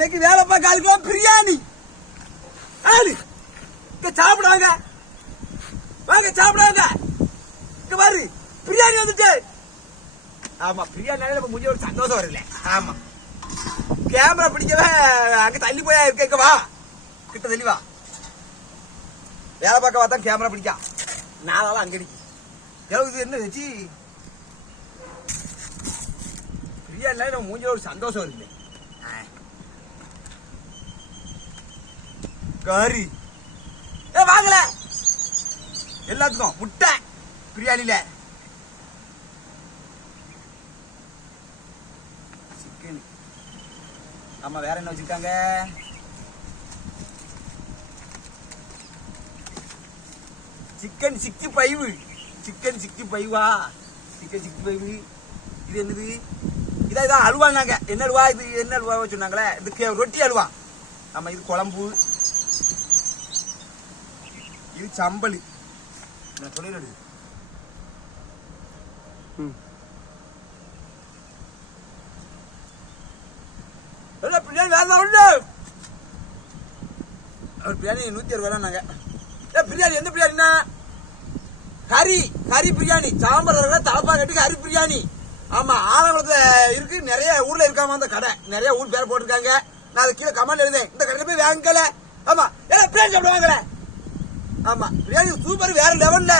இன்னைக்கு வேலை பார்க்க ஆளுக்கு பிரியாணி ஆளு சாப்பிடுவாங்க. வாங்க சாப்பிடுவாங்க. இங்க பாரு பிரியாணி வந்துட்டு. ஆமா பிரியாணி நம்ம முடிஞ்ச ஒரு சந்தோஷம் வருதுல. ஆமா கேமரா பிடிக்கவே அங்க தள்ளி போயா இருக்க. வா கிட்ட தள்ளி வா. வேலை பார்க்க பார்த்தா கேமரா பிடிக்கா. நாளால அங்கடி எவ்வளவு என்ன வச்சு பிரியாணி நம்ம மூஞ்சில ஒரு சந்தோஷம் வருது. கறி வாங்கல எல்லாத்துக்கும் முட்டை பிரியாணில சிக்கன். ஆமா வேற என்ன வச்சிருக்காங்க? சிக்கன் 65. சிக்கன் 65வா? சிக்கன் 65. இது என்னது? இதான் அல்வாங்க. என்ன அல்வா இது? என்ன அல்வா சொன்னாங்களே? இது ரொட்டி அல்வா. ஆமா இது குழம்பு. இது சம்பல். நான் சொல்லிடுறது பிரியாணி வேற உண்டு. பிரியாணி 160 நாங்க. பிரியாணி எந்த பிரியாணினா கறி கறி பிரியாணி. சாம்பார் தலப்பா கட்டி கறி பிரியாணி. ஆமா ஆலங்குளத்துல இருக்கு. நிறைய ஊர்ல இருக்காம அந்த கடை. நிறைய ஊர் பேர் போட்டிருக்காங்க. நான் அதை கீழே கமெண்ட் எழுதேன். இந்த கடையில போய் வாங்கல. ஆமா பிரியாணி சாப்பிட வாங்கல. ஆமா பிரியாணி சூப்பர் வேற லெவல்ல.